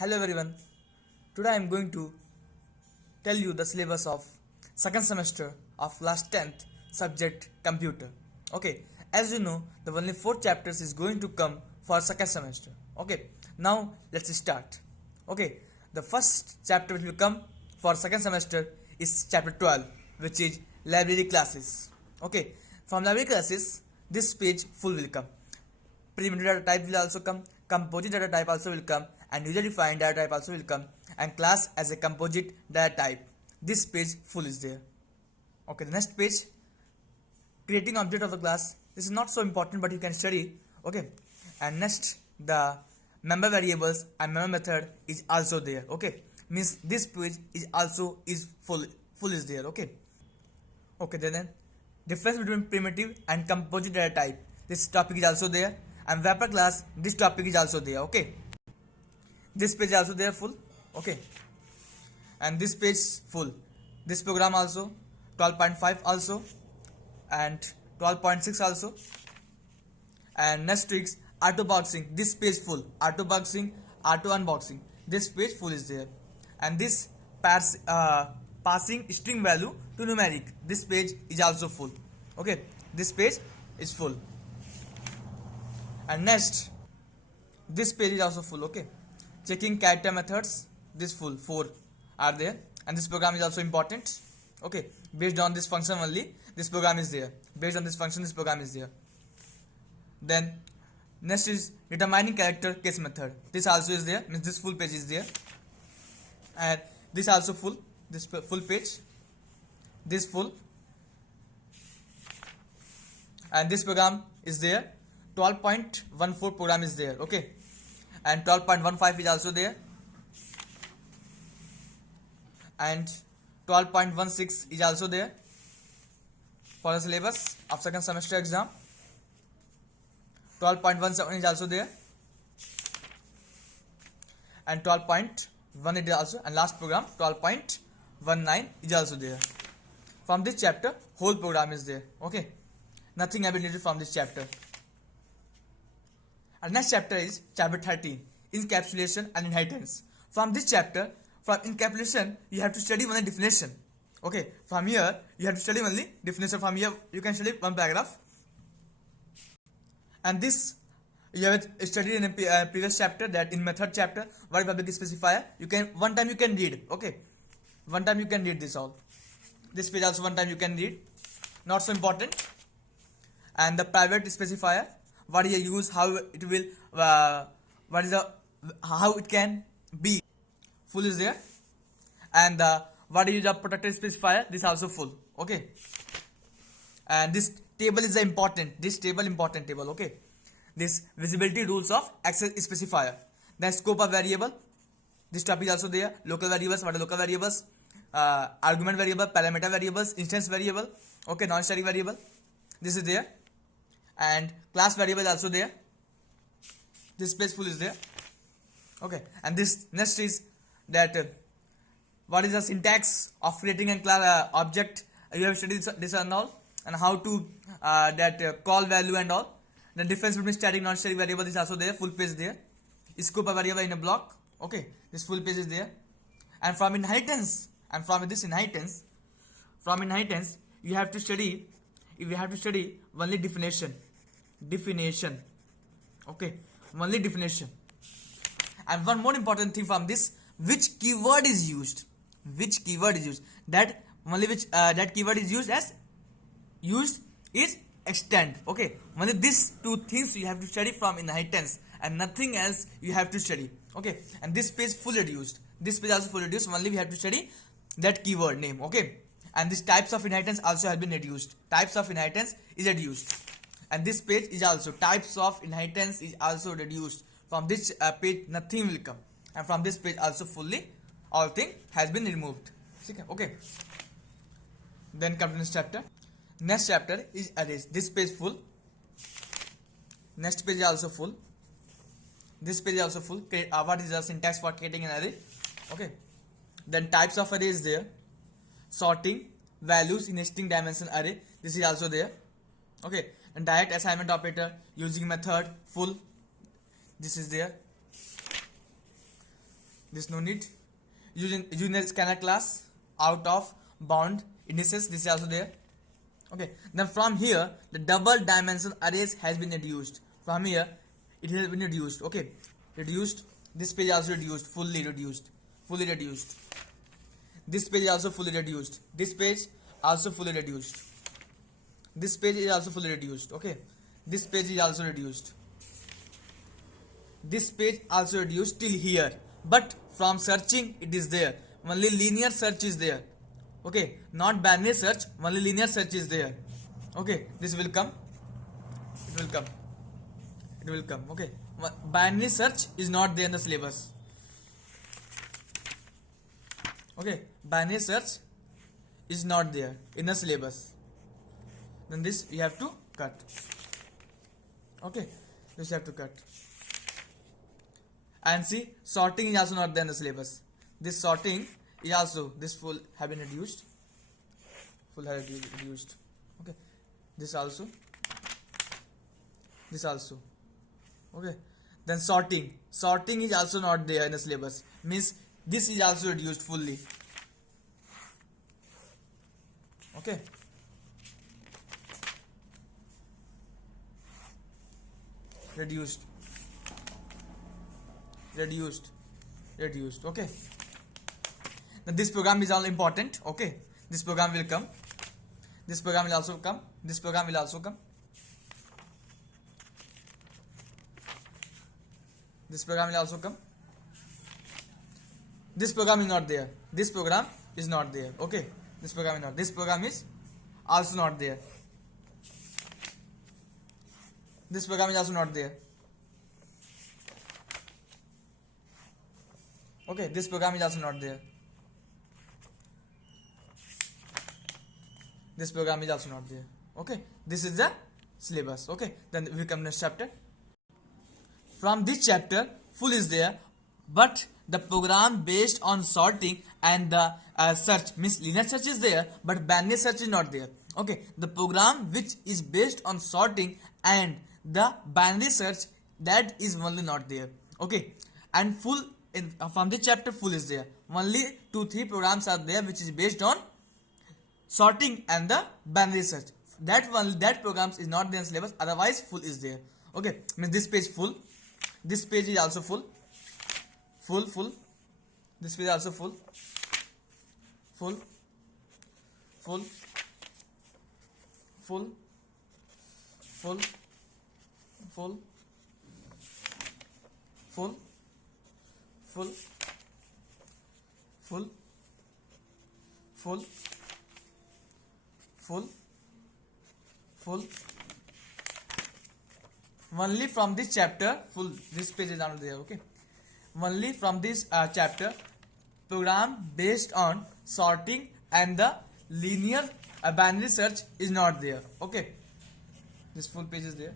Hello everyone. Today I am going to tell you the syllabus of second semester of last 10th subject computer. Okay, as you know, the only 4 chapters is going to come for second semester. Okay, now let's start. Okay, the first chapter which will come for second semester is chapter 12, which is library classes. Okay, from library classes, this page full will come. Primitive data type will also come, composite data type also will come, and user defined data type also will come, and class as a composite data type. This page full is there. Okay, the next page, creating object of the class. This is not so important, but you can study. Okay, and next, the member variables and member method is also there. Okay, means this page is also is full is there. Okay, then difference between primitive and composite data type. This topic is also there, and wrapper class. This topic is also there. Okay, this page also there full. Okay, and this page full. This program also 12.5 also, and 12.6 also, and next tricks auto boxing. This page full. Auto boxing, auto unboxing. This page full is there, and this passing string value to numeric. This page is also full. Okay, this page is full, and next this page is also full. Okay, checking character methods. This full 4 are there, and this program is also important. Okay, based on this function only, this program is there. Based on this function, this program is there. Then next is determining character case method. This also is there. Means this full page is there, and this also full. This full page. This full, and this program is there. 12.14 program is there. Okay, and 12.15 is also there, and 12.16 is also there for the syllabus of second semester exam. 12.17 is also there, and 12.1 is also, and last program 12.19 is also there. From this chapter, whole program is there. Okay, nothing have been needed from this chapter. And next chapter is chapter 13, encapsulation and inheritance. From this chapter, from encapsulation, you have to study only definition. Okay, from here you have to study only definition. From here you can study one paragraph, and this you have studied in a previous chapter, that in method chapter, what is public specifier. You can one time you can read. Okay, one time you can read this all. This page also one time you can read. Not so important. And the private specifier, what is the use, how it will, what is the, how it can be, full is there. And the what is the protected specifier, this also full. Okay, and this table is the important. This table important table. Okay, this visibility rules of access specifier. Then scope of variable. This topic is also there. Local variables. What are local variables? Argument variable, parameter variables, instance variable. Okay, non-static variable. This is there, and class variable is also there. This page full is there. Okay, and this next is that what is the syntax of creating a class object. You have studied this and all, and how to call value and all. The difference between static non-static variable is also there. Full page there. Scope of variable in a block. Okay, this full page is there. And from inheritance, and from this inheritance, you have to study. You have to study only definition. Okay, only definition. And one more important thing from this, which keyword is used. That only which that keyword is used as is extend. Okay, only these two things you have to study from inheritance, and nothing else you have to study. Okay, and this page fully reduced. This page also fully reduced. Only we have to study that keyword name. Okay, and this types of inheritance also has been reduced. Types of inheritance is reduced, and this page is also types of inheritance is also reduced. From this page nothing will come, and from this page also fully all thing has been removed. Okay, then come to next chapter. Next chapter is arrays. This page full. Next page is also full. This page is also full. What is the syntax for creating an array? Okay, then types of array is there. Sorting, values, nesting, dimension array. This is also there. Okay, and direct assignment operator using method full. This is there. This no need. Using junior scanner class, out of bound indices, this is also there. Okay, then from here the double dimension arrays has been reduced. From here it has been reduced. Okay, reduced. This page also reduced, fully reduced, fully reduced. This page is also fully reduced. This page also fully reduced. This page is also fully reduced. Okay, this page is also reduced. This page also reduced till here, but from searching it is there. Only linear search is there. Okay, not binary search, only linear search is there. Okay, this will come. It will come. It will come. Okay, binary search is not there in the syllabus. Okay, binary search is not there in the syllabus. Then this you have to cut. Okay, this you have to cut. And see, sorting is also not there in the syllabus. This sorting is also, this full have been reduced. Full have been reduced. Okay, this also. This also. Okay, then sorting. Sorting is also not there in the syllabus. Means this is also reduced fully. Okay. Reduced. Reduced. Okay, now this program is all important. Okay, this program will come. This program will also come. This program will also come. This program will also come. This program is not there. This program is not there. Okay, this program is not. This program is also not there. This program is also not there. Okay, this program is also not there. This program is also not there. Okay, this is the syllabus. Okay, then we come next chapter. From this chapter, full is there, but the program based on sorting and the search, means linear search is there, but binary search is not there. Okay, the program which is based on sorting and the binary search, that is only not there. Okay, and full from this chapter, full is there. Only 2-3 programs are there which is based on sorting and the binary search. That programs is not there in syllabus. Otherwise, full is there. Okay, means this page full. This page is also full. Full. This page is also full. Full. Full. Full. Full. Full. Full. Full. Full. Full. Full. Full. Only from this chapter, full. This page is not there. Okay, only from this chapter, program based on sorting and the linear binary search is not there. Okay, this full page is there.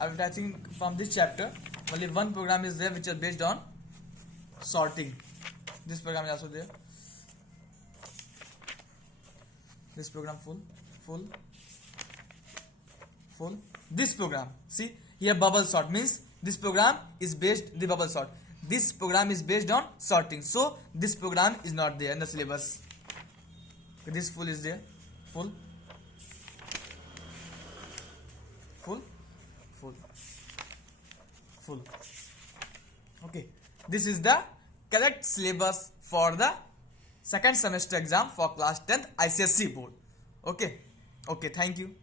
I think from this chapter, only one program is there which is based on sorting. This program is also there. This program full. This program, see here, bubble sort, means this program is based the bubble sort. This program is based on sorting, so this program is not there in the syllabus. This full is there. Full. Okay, this is the correct syllabus for the second semester exam for class 10th ICSE board. Okay, thank you.